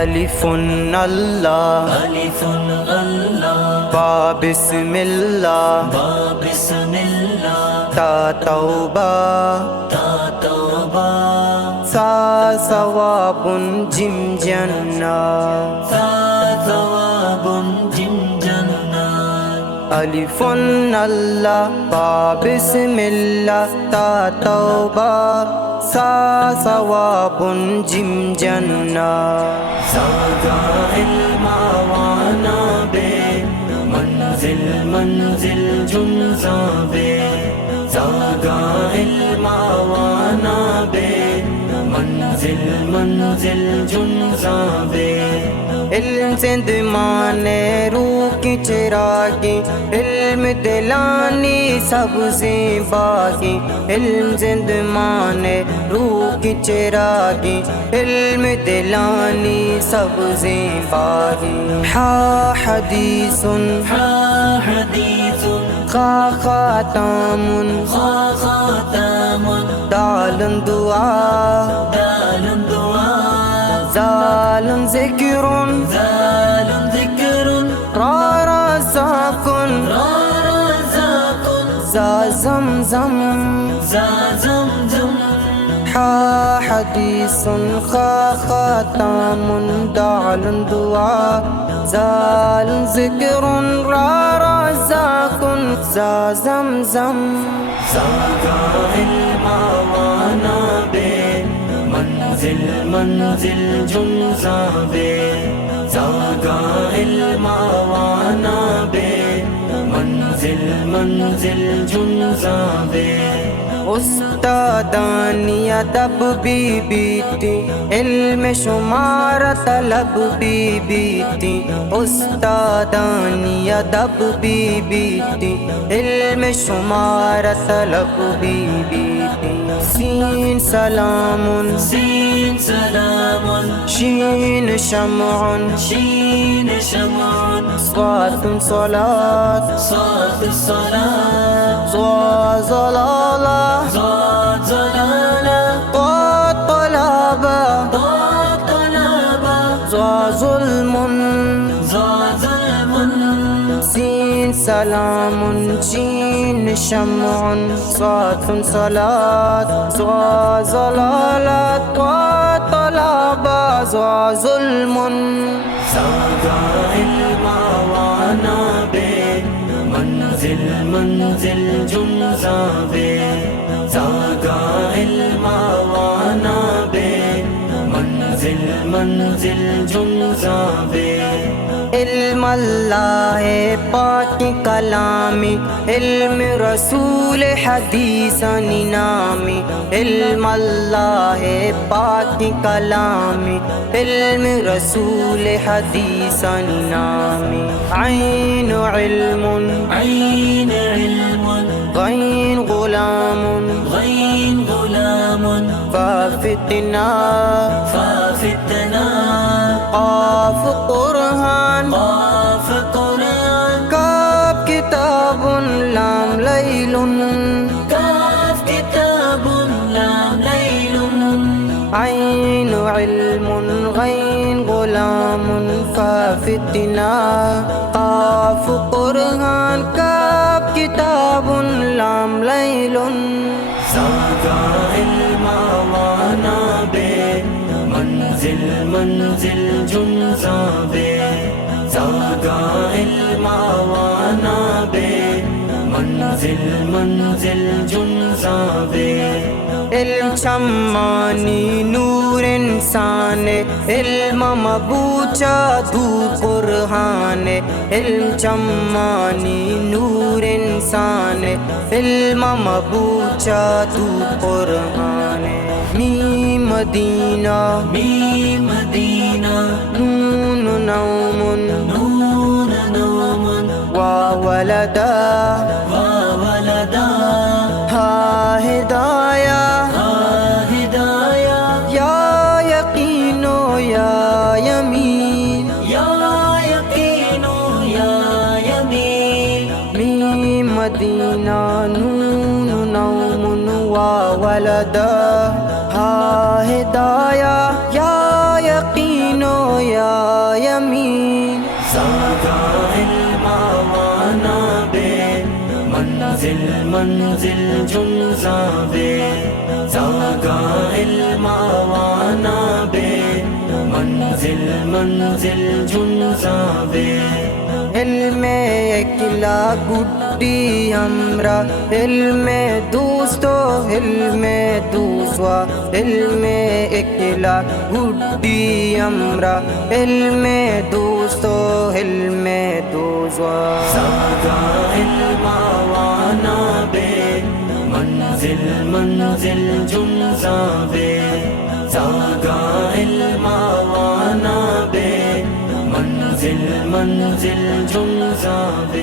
अलिफुन अल्लाह अलिफुन अल्लाह बा बिस्मिल्लाह बा बिस्मिल्लाह ता तौबा ता तौबा सा सवाबुन जिम जन्नत सा सवाबुन जिम जन्नत अलिफुन अल्लाह बा बिस्मिल्लाह ता तौबा सा सवाबुन जिम जन्नत ज़ागा इल्मा वाना बे मंजिल मंजिल जुम्ज़ा बे ज़ागा इल्मा वाना बे मंजिल मंजिल जुम्ज़ा बे इल्म जिंद माने रूह की चिरागी इल्म दिलानी सबसे बागी इल्म जिंद माने रूह की चिरागी इल्म दिलानी सबसे बागी हा हदीसुन हा हदीसुन खा खातामुन खा खातामुन दालन दुआ दालुन दुआ जालन ज़िक्रुन ज़ालुन ज़िक्रुन रा रज़ाकुन रा रज़ाकुन ज़ा ज़मज़म ज़ा ज़मज़म हा हदीसुन खा खातामुन दालन दुआ जालन ज़िक्रुन रा रज़ाकुन ज़ा ज़मज़म ज़ागा इल्मा वाना बे मंजिल मंजिल जुम्ज़ा बे ज़ागा इल्मा वाना बे मंजिल मंजिल जुम्ज़ा बे उस्तादानी अदब भी बीती इल्म शुमार तलब भी बीती उस्तादानी अदब भी बीती इल्म शुमार तलब भी बीती सीन सलामुन सीन सलामुन शीन शमउन शीन शमउन स्वातुन सलात सात सलात ज़ा ज़लाला ज़ा ज़लाला ता तलाबा ता तलाबा ज़ा ज़ुल्मुन ज़ा ज़ल्मुन सीन सलामुन शीन शमउन स्वातुन सलात ज़ा ज़लाला ता तलाबा ज़ा ज़ुल्मुन ज़ागा इल्मा वाना बे मंजिल मंजिल जुम्ज़ा बे ज़ागा इल्मा वाना बे मंजिल मंजिल जुम्ज़ा बे इल्म अल्लाह पाक कलामी इल्म रसूल हदीस निनामी इल्म अल्लाह पाक कलामी इल्म रसूल हदीस निनामी ऐन इल्मुन ऐन इल्मुन गैन गुलामुन गैन गुलामुन फाफितना फाफितना काफ कुरआन काफ कुरान काफ किताबुन लाम लैलुन काफ किताबुन लाम लैलुन ऐन इल्मुन गैन गुलामुन फाफितना काफ कुरआन काफ किताबुन लाम लैलुन ज़ागा इल्मा वाना बे मंजिल मंजिल जुम्ज़ा बे ज़ागा इल्मा वाना बे मंजिल मंजिल जुम्ज़ा बे इल्म शम्मानी नूर इंसान इल्म मबूचा दू कुरआन इल्म शम्मानी नूर इंसान इल्म मबूचा दू कुरआन मीम मदीना मीम मदीना नून नौमुन नून नौमुन वा वलदा वा वलदा हा हिदाया हा हिदाया या यकीनो या यमीन या यकीनो या यमीन मीम मदीना नून नौमुन वा वलदा हा हिदाया या यकीनो या या यमीन ज़ागा इल्मा वाना बे मंजिल मंजिल जुमज़ाबे ज़ागा इल्मा वाना बे मंजिल मंजिल जुमज़ाबे इल्मे एकला गुड्डी हमरा इल्मे दूस्तो इल्मे दूसवा इल्मे एकला गुड्डी हमरा इल्मे दूस्तो इल्मे दूसवा ज़ागा इल्मा वाना बे मंजिल मंजिल जुमज़ाबे ज़ागा इल्मा वाना बे मंजिल मंजिल जुमज़ाबे